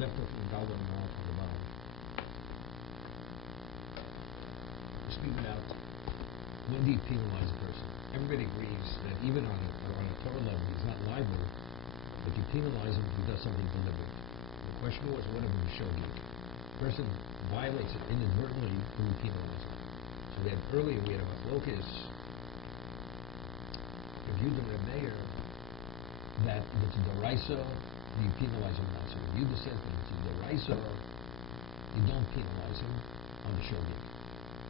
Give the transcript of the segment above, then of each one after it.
left off from Galvan and on the bottom. We're speaking about when do you penalize a person? Everybody agrees that even on a Torah level, he's not liable, but you penalize him if he does something deliberate. The question was, what if the shogi? A person violates it inadvertently, do we penalize him? So earlier we had a focus, if you do the mayor, that it's a deraiso, do you penalize him or not? So if you said that it's a deraiso, you don't penalize him on the shogi.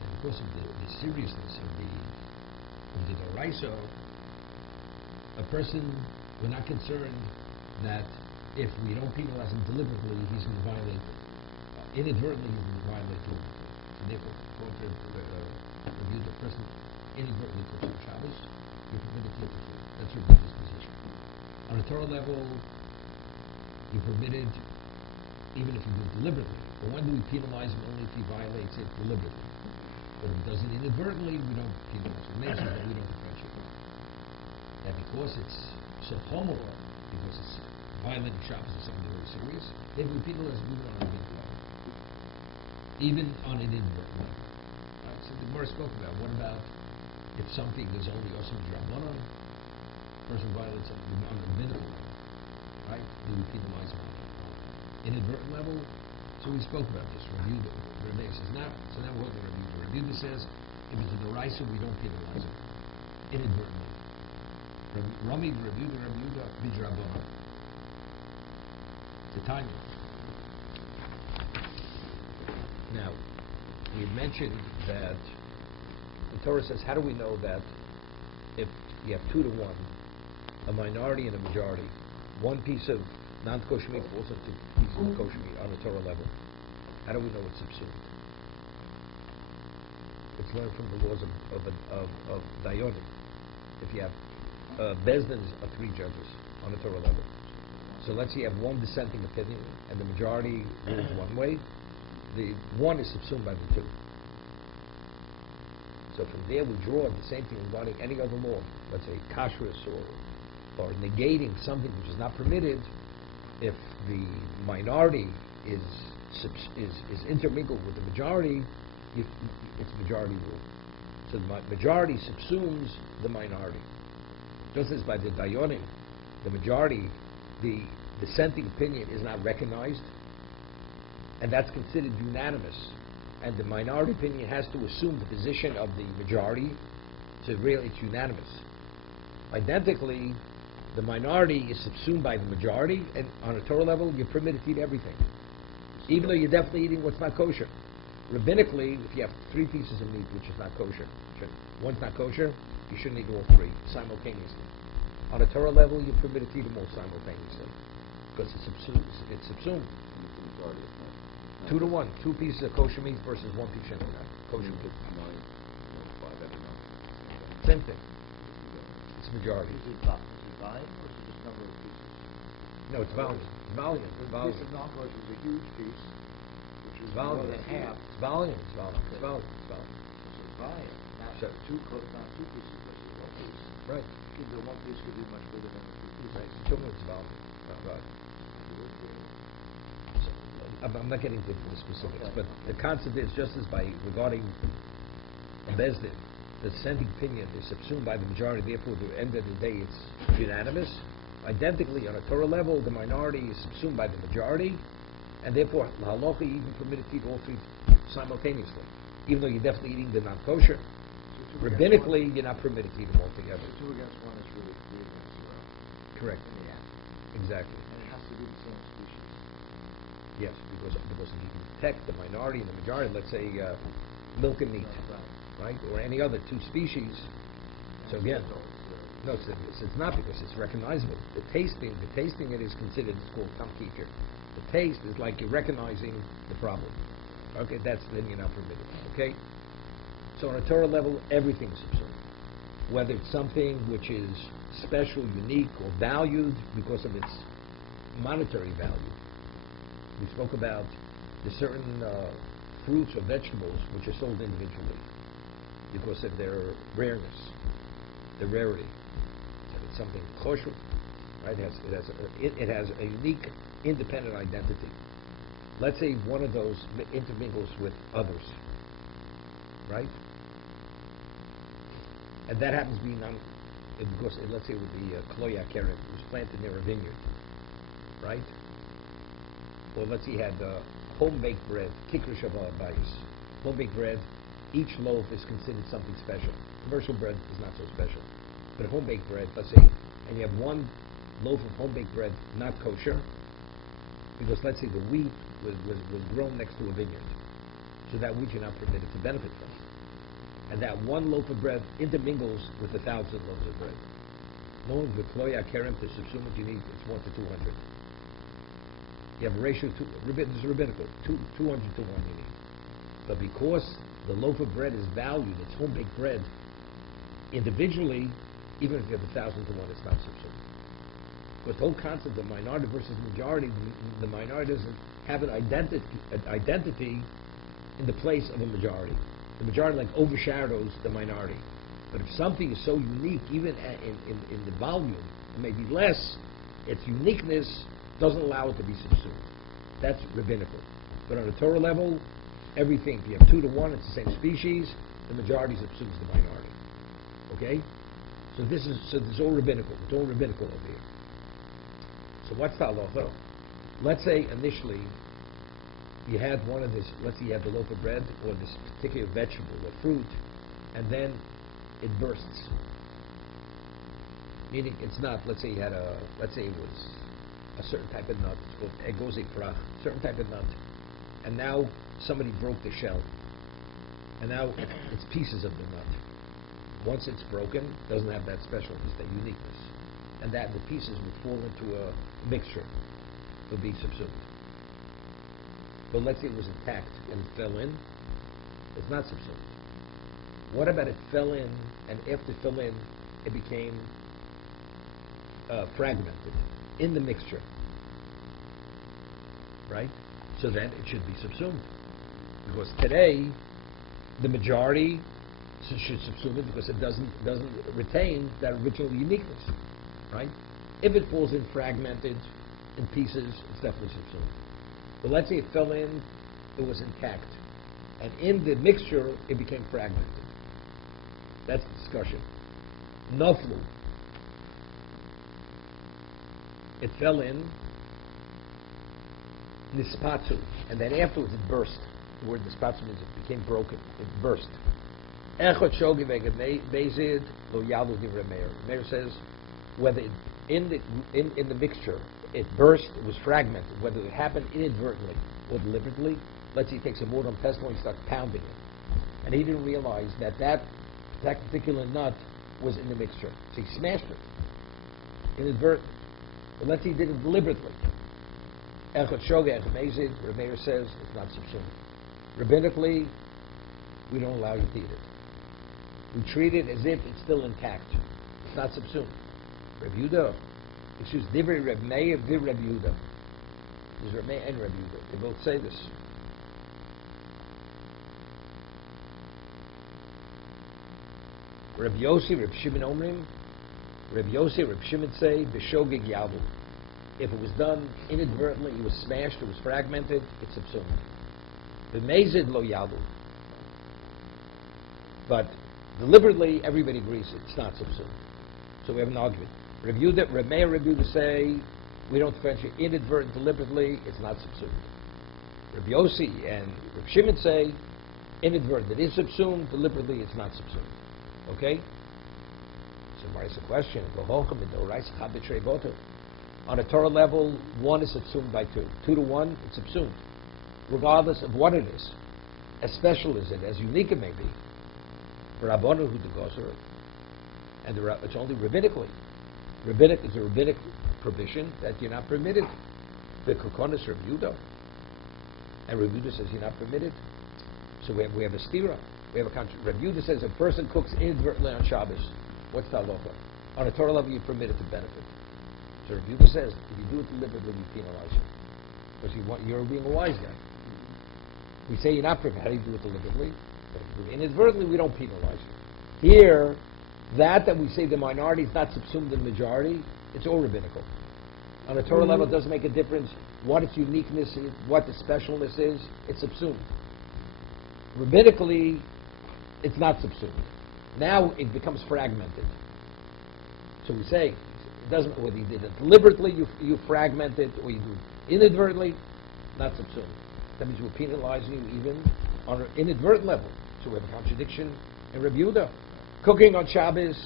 And because of the seriousness of the deraiso, a person, we're not concerned that if we don't penalize him deliberately, he's going to violate, inadvertently he's going to violate the law. So therefore, review the person inadvertently puts on Shabbos, you're permitted to do. That's your business position. On a Torah level, you're permitted, even if you do it deliberately. But when do we penalize him? Only if he violates it deliberately. But if he does it inadvertently, we don't penalize him. It that we don't differentiate. That because it's so homo, because it's violating Shabbos is something very serious, then we penalize him even on an inadvertent level. Even on an inadvertent level. Right? So the Gemara spoke about, what about if something is only Osam Drabbanan, person violates it on a rabbinical level, right? Do we penalize him on an inadvertent level? So we spoke about this. Rabbi says now. So now what the Rabbi says, if it's a deraiso, we don't penalize him inadvertently. Rami, Rabbi Bidrabanan. The time. Now, we mentioned that the Torah says, how do we know that if you have 2 to 1, a minority and a majority, one piece of non-kosher meat falls into 2 pieces of kosher meat on a Torah level? How do we know it's subsumed? It's learned from the laws of Dayonim. If you have Bezdins of 3 judges on a Torah level, so let's say you have one dissenting opinion and the majority rules one way, the one is subsumed by the 2. So from there we draw the same thing regarding any other law, let's say kashrus or negating something which is not permitted. If the minority is intermingled with the majority, it's majority rule. So the majority subsumes the minority. Just as by the Dayonim, the majority, the dissenting opinion is not recognized, and that's considered unanimous, and the minority opinion has to assume the position of the majority, so really it's unanimous. Identically, the minority is subsumed by the majority, and on a Torah level, you're permitted to eat everything, even though you're definitely eating what's not kosher. Rabbinically, if you have 3 pieces of meat which is not kosher, one's not kosher, you shouldn't eat all 3 simultaneously. On a Torah level, you're permitted to eat them all simultaneously because it's subsumed. 2 to 1, 2 pieces of kosher meat versus 1 piece of kosher meat. Same thing. It's majority. Is it volume or is it just number of pieces? No, it's volume. It's volume. The piece of non-kosher is a huge piece, which is more than half. It's volume. It's volume. It's volume. It's volume. So volume, not So, 2 pieces versus 1 piece. Right. The 1 piece could be much bigger than the 2 pieces. Right. So it's volume. Not volume. So, I'm not getting into the specifics, but the concept is just as by regarding a Bezdin, the dissenting opinion is subsumed by the majority, therefore at the end of the day it's unanimous. Identically, on a Torah level, the minority is subsumed by the majority, and therefore la halacha even permitted to eat all 3 simultaneously, even though you're definitely eating the non-kosher. So Rabbinically, you're not permitted to eat them all together. So 2 against 1 is really 3 against 0. Correct. In the end. Exactly. And it has to be the same species. Yes, because you can detect the minority and the majority. Let's say milk and meat, right? Or any other 2 species. So again, no, it's not because it's recognizable. The tasting it is considered, it's called tamkikir. The taste is like you're recognizing the problem. Okay, then you're not permitted. Okay? So on a Torah level, everything's subsumed. Whether it's something which is special, unique, or valued because of its monetary value. We spoke about the certain fruits or vegetables which are sold individually because of their rareness, their rarity. It's something kosher, right? It has a unique, independent identity. let's say one of those intermingles with others, right? And that happens to be because let's say with the Kloya Keren, it was planted near a vineyard, right? Or let's say you had home-baked bread, Kikr Shabbat Bayis. Home-baked bread, each loaf is considered something special. Commercial bread is not so special. But home-baked bread, let's say, and you have one loaf of home-baked bread not kosher, because let's say the wheat was grown next to a vineyard. So that wheat you're not permitted to benefit from. And that one loaf of bread intermingles with 1,000 loaves of bread. Knowing the Kloya Keren to subsume what you need, it's 1 to 200. You have a ratio, this is rabbinical, 200 to 1 you need. But because the loaf of bread is valued, it's home-baked bread, individually, even if you have 1,000 to 1, it's not subsumed. Because the whole concept of minority versus majority, the minority doesn't have an identity in the place of a majority. The majority like overshadows the minority. But if something is so unique, even in the volume, it may be less, its uniqueness doesn't allow it to be subsumed. That's rabbinical. But on a Torah level, everything, if you have 2 to 1, it's the same species, the majority subsumes the minority. Okay? So this is all rabbinical. It's all rabbinical over here. So what's the halacha? Let's say initially you had one of this, let's say you had the loaf of bread or this particular vegetable or fruit, and then it bursts. Meaning it's not, let's say you had let's say it was a certain type of nut, it's called egoze frach, certain type of nut, and now somebody broke the shell, and now it's pieces of the nut. Once it's broken, it doesn't have that specialness, that uniqueness, and that the pieces would fall into a mixture, would be subsumed. But let's say it was intact and it fell in, it's not subsumed. What about it fell in, and after it fell in, it became fragmented in the mixture, right? So then it should be subsumed. Because today, the majority should subsume it because it doesn't retain that original uniqueness, right? If it falls in fragmented, in pieces, it's definitely subsumed. But let's say it fell in, it was intact, and in the mixture, it became fragmented. That's the discussion. Noflu. It fell in, nispatsu, and then afterwards it burst. The word nispatsu means it became broken. It burst. Echot shogi ve'ged lo yalu remeir. Meir says whether in the mixture it burst, it was fragmented, whether it happened inadvertently or deliberately. Let's say he takes a mortar and pestle and he starts pounding it, and he didn't realize that particular nut was in the mixture, so he smashed it inadvertently. But let's say he did it deliberately. Echot shogi echemezid. Meir says it's not subsumed. Rabbinically, we don't allow you to eat it. We treat it as if it's still intact. It's not subsumed. Reb Yehuda, Divrei Reb Meir, Divrei Reb Yehuda. There's Reb Meir and Reb Yehuda. They both say this. Reb Yossi, Reb Shimon Omrim. Reb Yossi, Reb Shimon say, B'shogeg Yavu. If it was done inadvertently, it was smashed, it was fragmented, it's subsumed. B'mezid lo Yavu. But deliberately, everybody agrees it's not subsumed. So we have an argument. Reb Meir, Reb Yehuda say, we don't differentiate inadvertent, deliberately, it's not subsumed. Reb Yossi and Reb Shimon say, inadvertent, it is subsumed, deliberately, it's not subsumed. Okay? So where's the question? On a Torah level, 1 is subsumed by 2. 2 to 1, it's subsumed. Regardless of what it is. As special as it, as unique it may be. For Rabbanu who degoser, and it's only rabbinically. Rabbinic is a rabbinic provision that you're not permitted. The kokonis Reb Yehuda, and Reb Yehuda says you're not permitted. So we have a stira. We have a contract. Reb Yehuda says a person cooks inadvertently on Shabbos. What's the halacha? On a Torah level, you're permitted to benefit. So Reb Yehuda says if you do it deliberately, you penalize you because you're being a wise guy. We say you're not permitted. How do you do it deliberately? But if you do it inadvertently, we don't penalize you. Here, that we say the minority is not subsumed in the majority, it's all rabbinical. On a Torah level, it doesn't make a difference what its uniqueness is, what the specialness is. It's subsumed. Rabbinically, it's not subsumed. Now it becomes fragmented. So we say, it doesn't, whether you did it deliberately, you fragment it, or you do it inadvertently, not subsumed. That means we're penalizing you even on an inadvertent level. So we have a contradiction in Rabbi Yehuda. Cooking on Shabbos,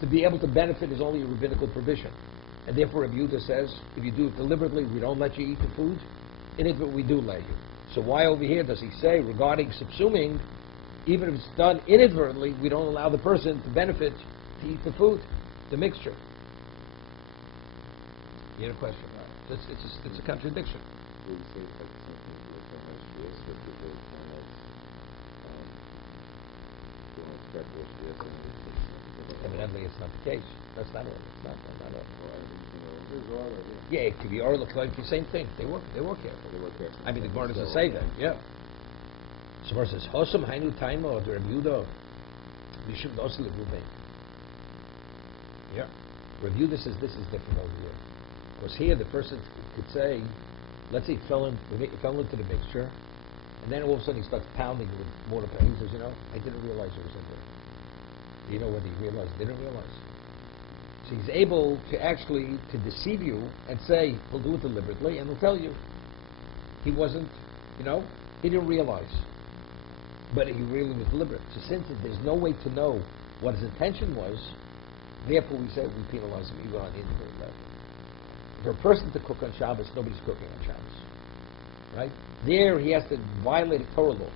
to be able to benefit, is only a rabbinical provision. And therefore Rabbi Yehuda says, if you do it deliberately, we don't let you eat the food. Inadvertently, we do let you. So why over here does he say, regarding subsuming, even if it's done inadvertently, we don't allow the person to benefit to eat the food, the mixture? You had a question, right? It's a contradiction. Evidently, it's not the case. That's not it. It's not it. Yeah, it could be or look like the same thing. They work careful. I mean, the Gemara doesn't say that. Yeah. So Gemara says, "Hosam hainu taimo the Rabbi Yehuda mishum dosi levume." Yeah. Rabbi Yehuda says this is different over here. Because here the person could say, let's say he fell into the mixture, and then all of a sudden he starts pounding with mortar. He says, I didn't realize it was in there. You know whether he realized, didn't realize. So he's able to actually to deceive you and say he'll do it deliberately, and he'll tell you he wasn't, he didn't realize, but he really was deliberate. So since there's no way to know what his intention was, therefore we say we penalize him even on the inadvertent level. For a person to cook on Shabbos, nobody's cooking on Shabbos, right? There he has to violate a Torah law,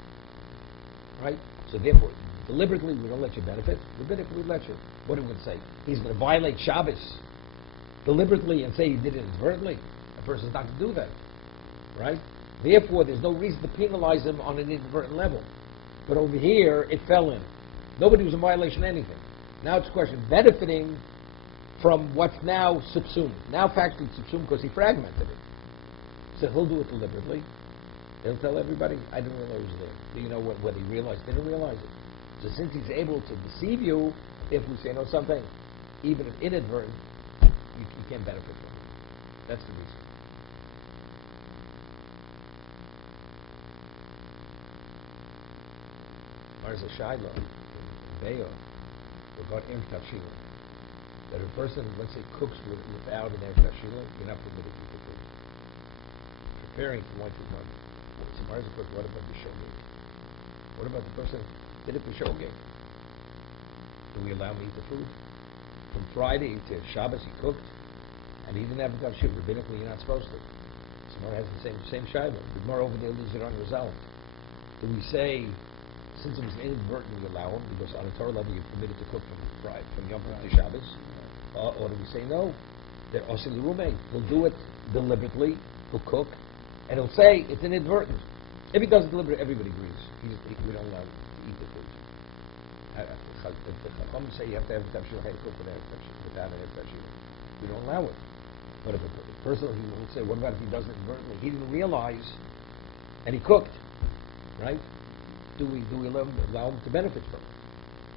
right? So therefore, deliberately we don't let you benefit. Rabbinically we let you. What do we say? He's going to violate Shabbos deliberately and say he did it inadvertently. A person's not going to do that, right? Therefore, there's no reason to penalize him on an inadvertent level. But over here, it fell in. Nobody was in violation of anything. Now it's a question of benefiting from what's now subsumed. Now factually subsumed because he fragmented it. So he'll do it deliberately. He'll tell everybody, I didn't realize it was there. Do you know what he realized? Didn't realize it. So since he's able to deceive you, if we say, something, even if inadvertent, you can't benefit from it. That's the reason. There's a Shiloh, Bayo, regarding Erev Tashila, that a person, let's say, cooks without an Erev Tashila, you're not permitted to eat the food. Preparing for one to one. So what about the shogeg? What about the person who did it for shogeg? Do we allow him to eat the food? From Friday to Shabbos he cooked, and he didn't have the shit. Rabbinically, you're not supposed to. Someone has the same Shiloh. The Gemara over there leaves it on yourself. Do we say, since it was inadvertent, we allow him, because on a Torah level you're permitted to cook from Friday, from Yom Tov to Shabbos? Or do we say no? They're osin l'rumei. He'll do it deliberately. He'll cook, and he'll say it's inadvertent. If he does it deliberately, everybody agrees. We don't allow him to eat the food. The Chacham say you have to have tafshil, hey, cook without an tafshil. We don't allow it. But if a person, he will say, what about if he does it inadvertently? He didn't realize, and he cooked, right? Do we allow him to benefit from it?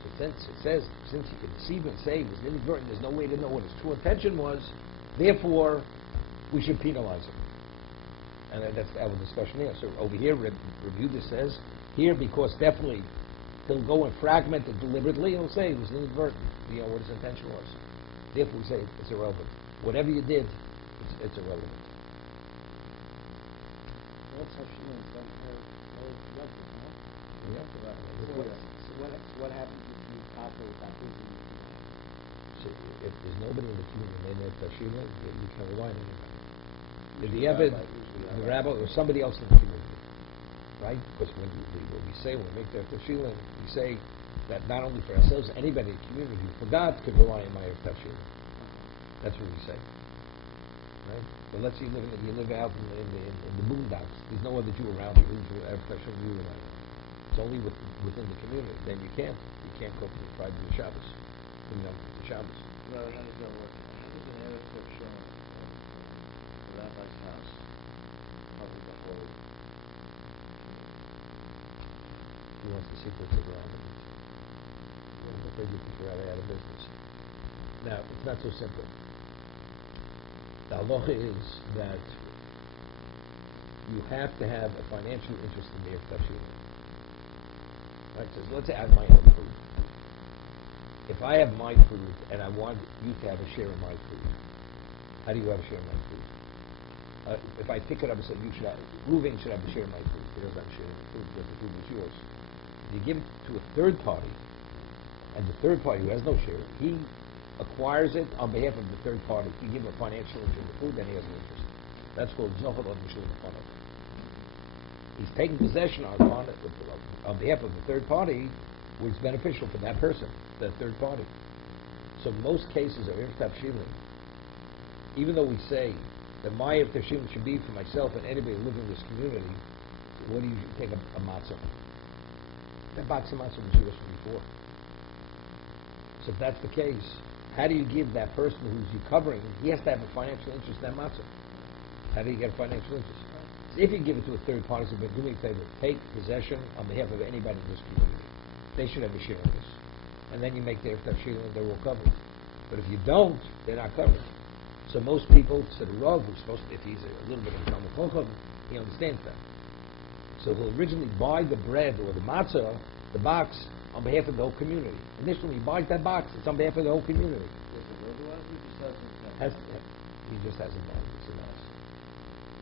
So since it says, since he can deceive and say it was inadvertent, there's no way to know what his true intention was, therefore, we should penalize him. And that's our discussion here. So over here, Rabbi Yehuda says, here, because definitely he'll go and fragment it deliberately, and he'll say it was inadvertent, what his intention was. Therefore, we say it's irrelevant. Whatever you did, it's irrelevant. So what happens if you operate that business? So if there's nobody in the community and they know Tashila, you can't rely on anybody. If the Evid, the rabbi, or somebody else in the community, right? Because when we say, when we make the Tashila, we say that not only for ourselves, anybody in the community who forgot could rely on my Tashila. That's what we say. Right? But let's say you live out in the boondocks. There's no other Jew around you who's Tashila you rely on. It's only within the community. Then you can't cook from Friday to Shabbos. From Yom Tov to Shabbos. How does an Erev Tashil the rabbi's house cover the whole? He wants to see if it's a rabbi. If they get the rabbi out of business. Now, it's not so simple. The halacha is that you have to have a financial interest in the Erev Tafshilin. Right? So let's say I have my own food. If I have my food and I want you to have a share of my food, how do you have a share of my food? If I pick it up and say, Ruvain should have a share of my food, he doesn't have a share of my food because the food is yours. If you give it to a third party, and the third party who has no share, he acquires it on behalf of the third party. If you give him a financial interest in the food, then he has an interest. That's called Zohar Mishul Mechanav. He's taking possession on behalf of the third party, which is beneficial for that person, that third party. So most cases of Erev Tafshilin, even though we say that my Erev Tafshilin should be for myself and anybody living in this community, what do you take a matzah? That box of matzah was yours from before. So if that's the case, how do you give that person who's you covering, he has to have a financial interest in that matzah. How do you get a financial interest? If you give it to a third party, so do me a favor, take possession on behalf of anybody in this community. They should have a share in this. And then you make their tafshilin and they're all covered. But if you don't, they're not covered. So most people, to the Rav, who's supposed to, if he's a little bit of a Talmud Chacham, he understands that. So he'll originally buy the bread or the matzah, the box, on behalf of the whole community. Initially, he buys that box, it's on behalf of the whole community. He just has in mind.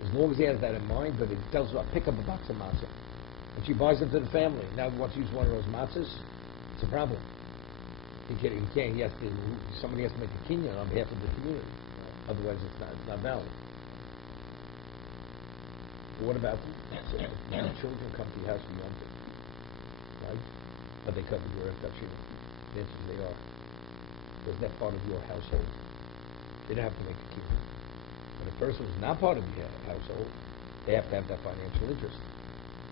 As long as he has that in mind, but it tells you, I'll pick up a box of matzah. And she buys them to the family. Now he wants to use one of those matzahs, it's a problem. Somebody has to make a kinyan on behalf of the community. Otherwise it's not valid. But what about when children come to your house for Yom Tov, right? But they cover your Erev Tafshilin. The answer is they are. Because they're part of your household. They don't have to make a kinyan. When a person who's not part of the household, they have to have that financial interest.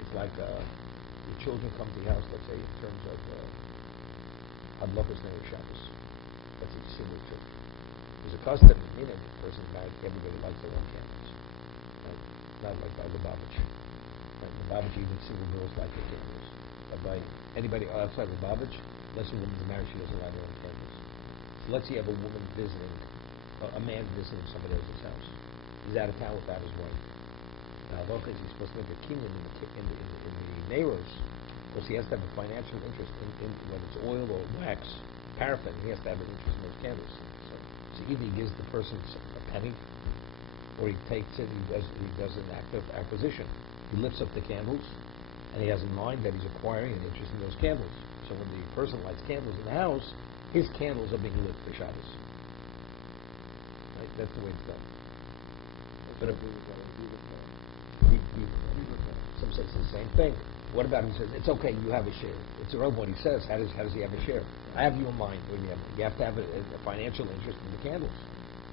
It's like the children come to the house, let's say, in terms of Hadlakas Neir Shabbos. That's a single trip. There's a custom in it. The person married, everybody likes their own candles. Right? Not like by Lubavitch. Right? Lubavitch, even single girls like their candles. But by anybody outside Lubavitch, unless a woman's married, she doesn't like her own candles. So let's say you have a woman visiting, a man visiting somebody else's house. He's out of town without his wife. Now, he's supposed to make a kinyan in the neighbors, because he has to have a financial interest in whether it's oil or wax, paraffin. He has to have an interest in those candles. So either he gives the person a penny, or he takes it. He does an active acquisition. He lifts up the candles, and he has in mind that he's acquiring an interest in those candles. So when the person lights candles in the house, his candles are being lit for Shabbos. Right? That's the way it's done. But if some says the same thing. What about him? He says it's okay. You have a share. It's irrelevant what he says. How does he have a share? I have you in mind when you have to have a financial interest in the candles.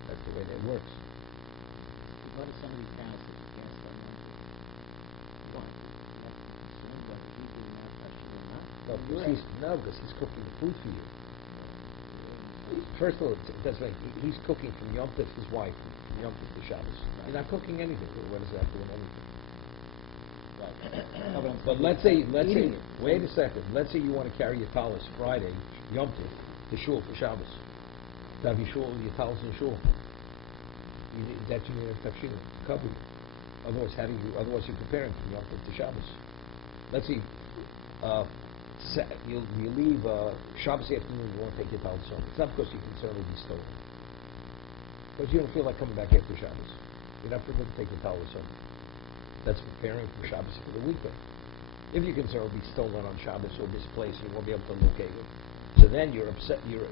That's the way that works. You go to somebody's house and you can't start money. Why? You have to be concerned whether he's doing that question or not. Because he's cooking the food for you. First of all, that's right. He's cooking from Yom Tov, his wife, from Yom Tov to Shabbos. You're not cooking anything. What does that have to do with anything? But let's say, wait a second. Let's say you want to carry your talis Friday, Yom Tov, to shul for Shabbos. To have your talis in shul. That's you need a tafshilin to cover you. Otherwise you're preparing from Yom Tov to Shabbos. Let's see. You leave Shabbos afternoon, you won't take your talis home. It's not because you're concerned it'll be stolen. Because you don't feel like coming back after Shabbos. You're not prepared to take your talis home. That's preparing for Shabbos for the weekend. If you're concerned it'll be stolen on Shabbos or misplaced, you won't be able to locate it. So then you're upset, you're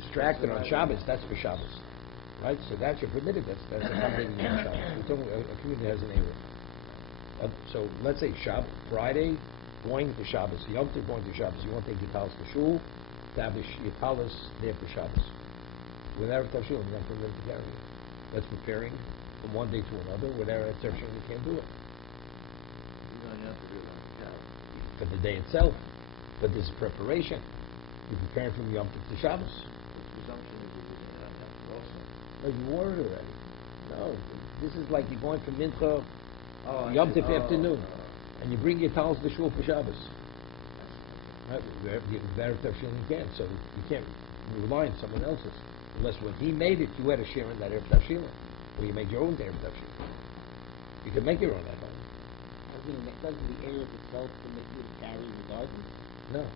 distracted on Shabbos. That's for Shabbos, right? So that's you're permitted. That's accommodating on Shabbos. We're talking a community that has an area. So let's say Friday, going to Shabbos. Yom Tov going to Shabbos. You want to take your talis to shul, to have your talis there for Shabbos. Without a tafshilin, you're not permitted to carry it. That's preparing from one day to another. Without a tafshilin, you can't do it. You don't have to do it on the cow. For the day itself, but this is preparation. You're preparing from Yom Tov to Shabbos. The presumption is that you're going to have that also. No, you wore it already. No, this is like you're going from Mincha Yom Tov afternoon, and you bring your talis to shul for Shabbos. Right? Very tafshilin you can't, so you can't rely on someone else's. Unless when he made it, you had a share in that Erev Tafshilin. Well, you make your own damn tafshil. You can make your own at home. Doesn't the Erev itself permit you to carry regardless? No.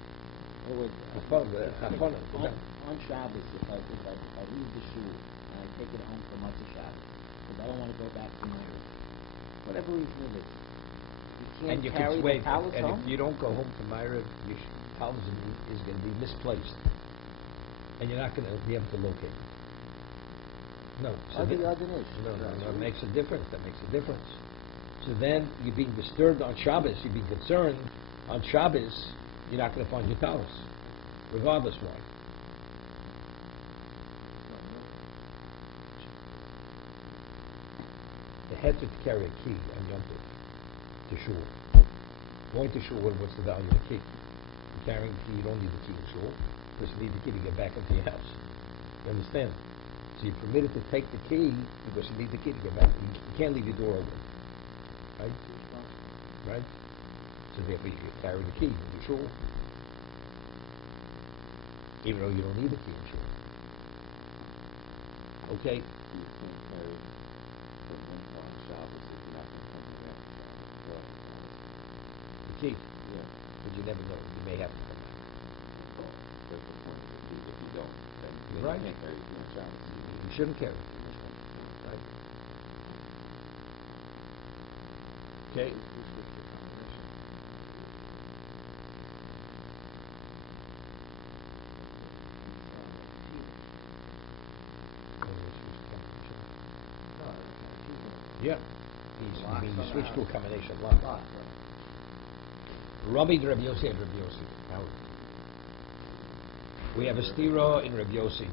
Or would, on Shabbos, if I leave the shul and I take it home for Motzei Shabbos, because I don't want to go back to my whatever reason it is, you can't And you carry could the wait, pallets and home? if you don't go home to Myra, your talus is going to be misplaced, and you're not going to be able to locate it. No. So Other no, it makes a difference. That makes a difference. So then you're being disturbed on Shabbos. You're being concerned on Shabbos. You're not going to find your talus, regardless why. The head to carry a key on Yom Tov to shul. Going to shul, what's the value of the key? You're carrying the key, you don't need the key to shul. You just need the key to get back into your house. You understand? So you're permitted to take the key because you need the key to get back. You can't leave your door open. Right? Right? So therefore you can carry the key to shul. Even though you don't need the key to shul. Okay? You can't carry from one part of Shabbos if you're not going to come here after Shabbos. The key. Yeah. But you never know. You may have to come back. That's the point of the key. If you don't, then Right. you can't carry it on Shabbos. You shouldn't carry it. Right? Okay? Yeah. You switch to a combination lock. Rabbi Rabbi Yossi and Rabbi Yossi. Now, we have a stira in Rabbi Yossi.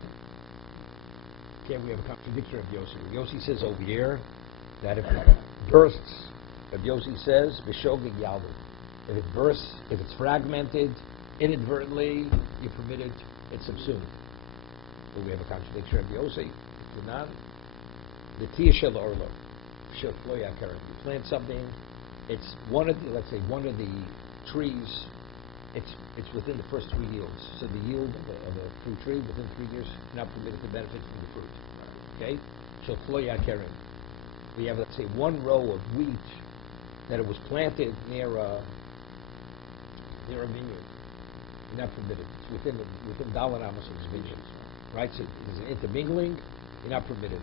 Okay, we have a contradiction of Rabbi Yossi. Rabbi Yossi says over here that if it bursts, Rabbi Yossi says, V'shogig yaldu. If it bursts, if it's fragmented, inadvertently, you're permitted, it's subsumed. But we have a contradiction of Rabbi Yossi. It's not. The tia shel orlo. You plant something, it's one of the, let's say one of the trees, it's within the first 3 yields. So the yield of a fruit tree within 3 years, you're not permitted to benefit from the fruit. Okay? So we have, let's say, one row of wheat that it was planted near a vineyard. You're not permitted. It's within Dalan Amos of his vineyard. Right? So there's an intermingling, you're not permitted.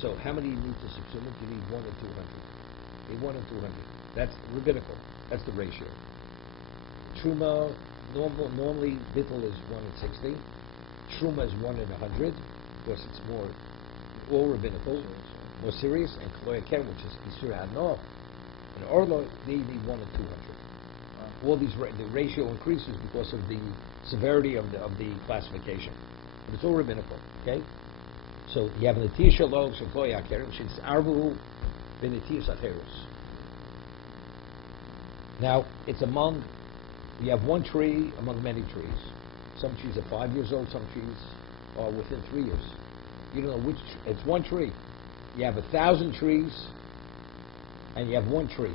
So how many you need to subsume it? You need 1 in 200. You need 1 in 200. That's rabbinical. That's the ratio. Truma, normally bittul is 1 in 60. Truma is 1 in 100. Of course, it's more all rabbinical, more serious. And Kloya Ken, which is Isur Hanoah. And Orlo, they need 1 in 200. All these the ratio increases because of the severity of the classification. But it's all rabbinical. Okay. So you have an Atiyah Shalom, Shekloy Akerim, which is Arvu bin Atiyah Sacherus. Now, it's you have one tree among many trees. Some trees are 5 years old, some trees are within 3 years. You don't know which, it's one tree. You have 1,000 trees, and you have one tree.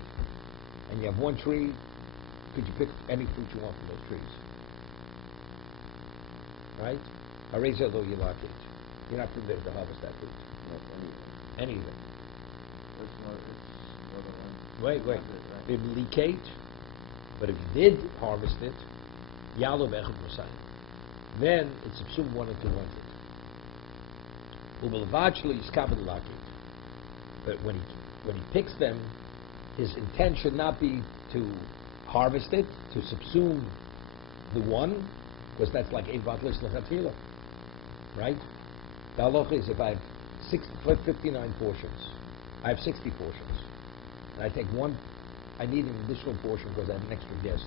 And you have one tree, could you pick any fruit you want from those trees? Right? Areza lo yilakit. You're not permitted to harvest that fruit. Anything. It's more than one. Wait. Right. Biblicate. But if you did harvest it, yalo bechad musayim. Then it's subsumed 1 in 200. Ubelavachli is kabed lakit. But when he picks them, his intent should not be to harvest it, to subsume the one, because that's like 8 batlis lechatchila. Right? The halacha is if I have 59 portions, I have 60 portions, and I take one, I need an additional portion because I have an extra guest.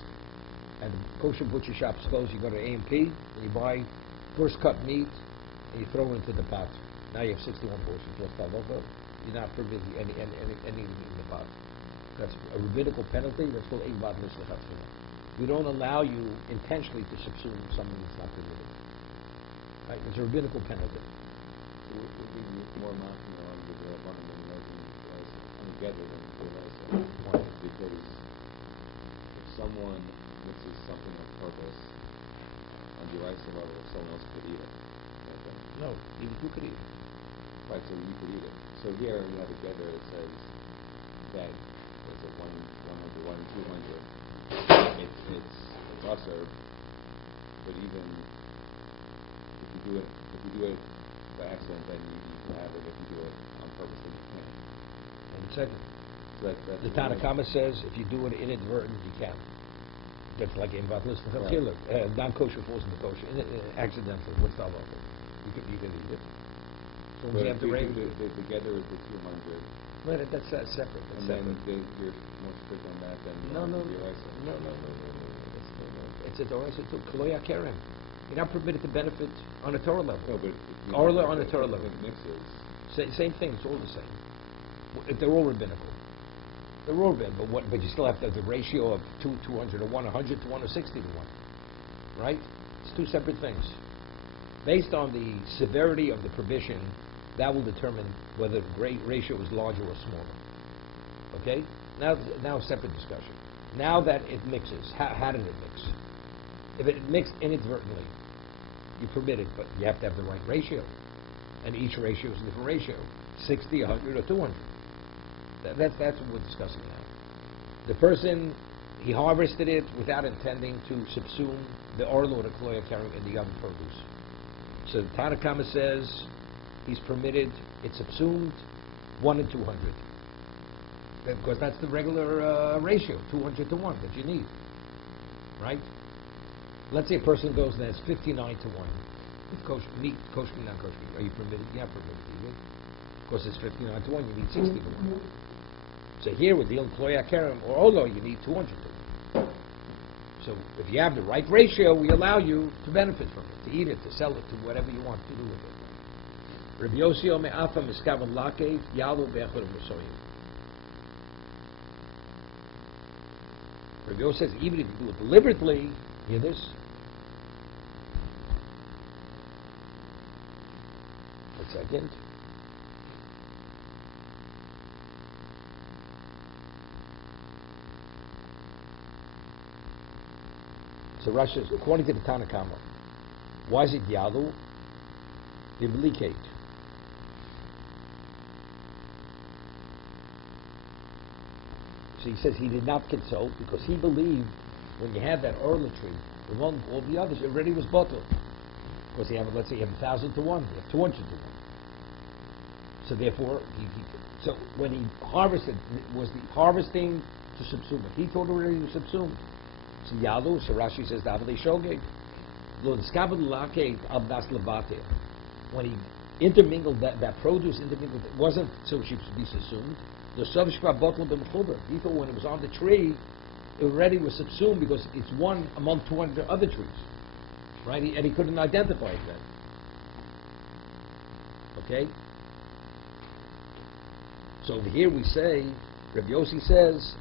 And the kosher butcher shop is closed, you go to A&P, and you buy first cut meat, and you throw it into the pot. Now you have 61 portions. What's the halacha? You're not permitted anything in the pot. That's a rabbinical penalty, that's called 8 batlis lechatchila. We don't allow you intentionally to subsume something that's not permitted. Right? It's a rabbinical penalty. Would be more mounting on the one than together than the rice. Why? Because if someone mixes something on purpose on the rice level, someone else could eat it. Okay? No, even you could eat it. Right, so you could eat it. So here we have a gather that says that it's a 100, 200. It's usher, but even if you do it by accident, then you need to have it. If you do it on purpose, then you can't. And second, So that's the Tanakama says if you do it inadvertent, you can. That's like in Vatlis for Chiller. Non-kosher falls into kosher. Accidental. What's that about? You can eat it. So but you have to bring together with the 200. Well, that's separate. And then you're more strict on that than No. It's a Doraisa too. Kloya Keren. You're not permitted to benefit on a Torah level. No, but Orla on a Torah level. It mixes. Same thing. It's all the same. They're all rabbinical. They're all rabbinical, but you still have to have the ratio of 200 to 1, 100 to 1, or 60 to 1. Right? It's two separate things. Based on the severity of the provision, that will determine whether the ratio is larger or smaller. Okay? Now separate discussion. Now that it mixes, how did it mix? If it mixed inadvertently, you permit it, but you have to have the right ratio. And each ratio is a different ratio. 60, 100, or 200. That's what we're discussing now. The person, he harvested it without intending to subsume the orlo or the kloya karim in the other produce. So the Tanakama says he's permitted, it's subsumed, 1 and 200. Because that's the regular ratio, 200 to 1 that you need. Right? Let's say a person goes and has 59 to 1. It's kosher, meat, kosher, non-kosher. Are you permitted? Yeah, permitted. Of course, it's 59 to 1, you need 60 to 1. So here with the kloya karim or olo, you need 200 to 1. So if you have the right ratio, we allow you to benefit from it, to eat it, to sell it, to whatever you want to do with it. Rabbi Yossi Omer Afa Miskavan Lakev Yalu Be'echad Musoyim. Rabbi Yossi says even if you do it deliberately, hear this. A second. So Rashi says, according to the Tanakama, why is it Yalu? Biblicate. So he says he did not consult because he believed when you had that orla tree among all the others, it already was bottled. Because you have, let's say you have 1,000 to 1, you have 200 to 1. So therefore, so when he harvested, was the harvesting to subsume it? He thought already was subsumed. So Yalu, so Rashi says, Davide Shogeg. When he intermingled that produce, it wasn't so she should be subsumed. He thought when it was on the tree, it already was subsumed because it's one among 200 other trees. Right? And he couldn't identify it then. Okay? So over here we say, Rabbi Yossi says,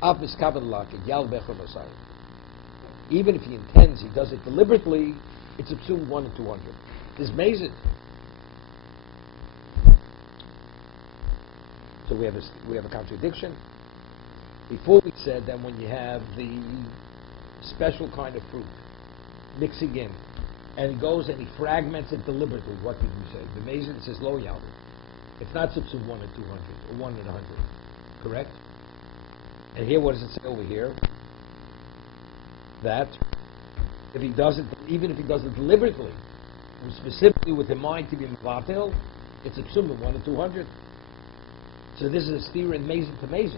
even if he intends, he does it deliberately, it's subsumed 1 and 200. This mazed. So we have a contradiction. Before we said that when you have the special kind of fruit mixing in, and he goes and he fragments it deliberately, what did we say? The mazed says lo yalu. It's not subsumed 1 and 200 or 1 and 100. Correct? And here, what does it say over here? That if he does it, even if he does it deliberately, specifically with in mind to be mevatel, it's subsumed 1 and 200. So this is a steer in mazed to mazed,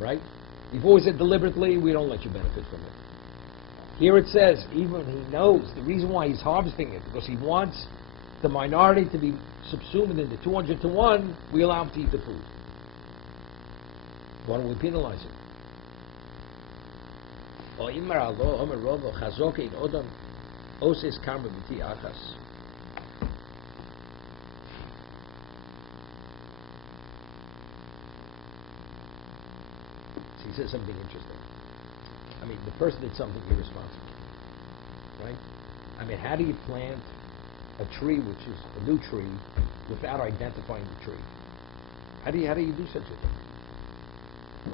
right? You've always said deliberately, we don't let you benefit from it. Here it says, even he knows the reason why he's harvesting it, because he wants the minority to be subsumed in the 200 to 1, we allow him to eat the food. Why don't we penalize him? He says something interesting. I mean, the person did something irresponsible, right? I mean, how do you plant a tree, which is a new tree, without identifying the tree? How do you do such a thing?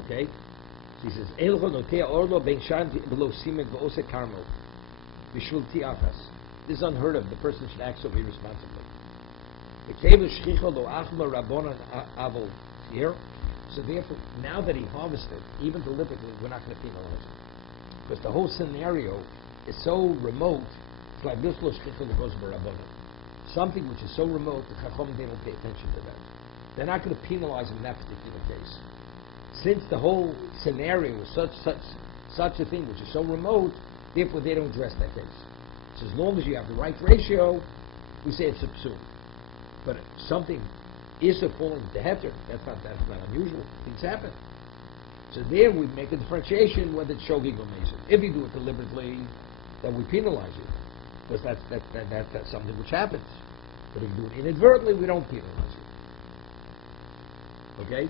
Okay? So he says, this is unheard of. The person should act so irresponsibly. So therefore, now that he harvested, even deliberately, we're not going to penalize him. Because the whole scenario is so remote, it's like this something which is so remote, the Chacham, they don't pay attention to that. They're not going to penalize him in that particular case. Since the whole scenario is such a thing which is so remote, therefore they don't address that case. So as long as you have the right ratio, we say it's subsumed. But if something is a falling to heter, that's not unusual. Things happen. So there we make a differentiation whether it's shogig or mason. If you do it deliberately, then we penalize you, because that's something which happens. But if you do it inadvertently, we don't penalize you. Okay?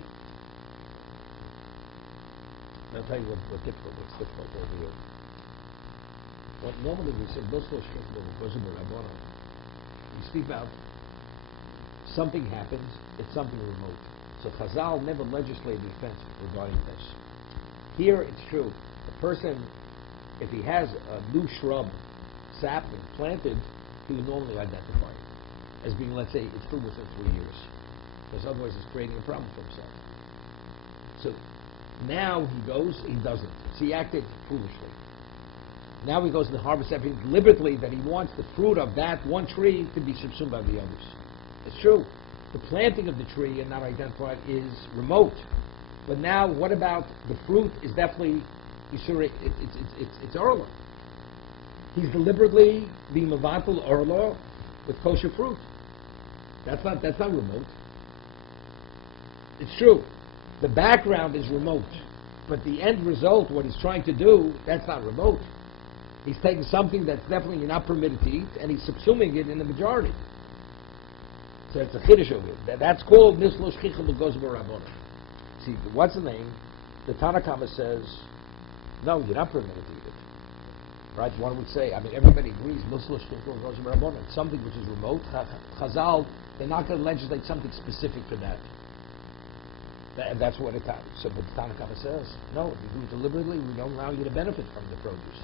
I'll tell you what's difficult over here. What normally we say, we speak about something happens, it's something remote. So Chazal never legislate defense regarding this. Here it's true. A person, if he has a new shrub, sapling, planted, he would normally identify it as being, let's say, it's true within 3 years. Because otherwise it's creating a problem for himself. So now he goes, he doesn't. So he acted foolishly. Now he goes to harvest everything deliberately that he wants the fruit of that one tree to be subsumed by the others. It's true. The planting of the tree and not identified is remote. But now, what about the fruit is definitely, it's Orla. He's deliberately being Mavatal Orla with kosher fruit. That's not remote. It's true. The background is remote. But the end result, what he's trying to do, that's not remote. He's taking something that's definitely not permitted to eat, and he's subsuming it in the majority. So it's a chiddush over it. That's called nislo shchicha l'goz b'rabona. See, what's the name? The Tanakama says, no, you're not permitted to eat it. Right? One would say, I mean, everybody agrees, nislo shchicha l'goz b'rabona. It's something which is remote. Chazal, they're not going to legislate something specific for that. And that's what it. So, but the Tanakama says, no, if you do it deliberately, we don't allow you to benefit from the produce.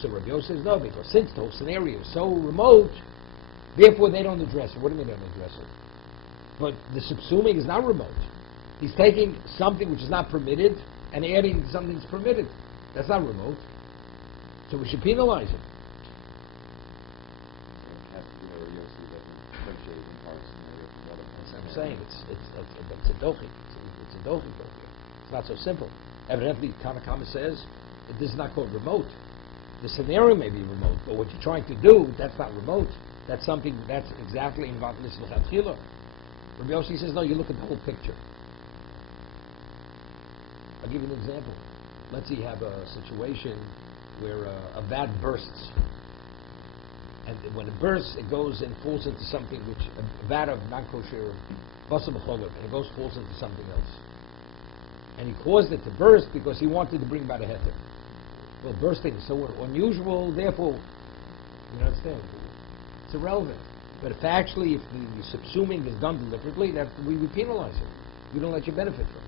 So Rabbi Yosef says no, because since the whole scenario is so remote, therefore they don't address it. What do you mean they don't address it? But the subsuming is not remote. He's taking something which is not permitted and adding something that's permitted. That's not remote. So we should penalize him. That's what I'm saying. It's a dochi. It's a dochi over here. It's not so simple. Evidently, Tanakama says that this is not called remote. The scenario may be remote, but what you're trying to do, that's not remote. That's something that's exactly involved in this l'chatchila. Rabbi Yossi says, no, you look at the whole picture. I'll give you an example. Let's say you have a situation where a vat bursts. And when it bursts, it goes and falls into something which, a vat of non-kosher, basar b'cholov, and it falls into something else. And he caused it to burst because he wanted to bring about a heter. Well, bursting is so unusual, therefore, you understand, it's irrelevant. But if actually, if the subsuming is done deliberately, we penalize it. We don't let you benefit from it.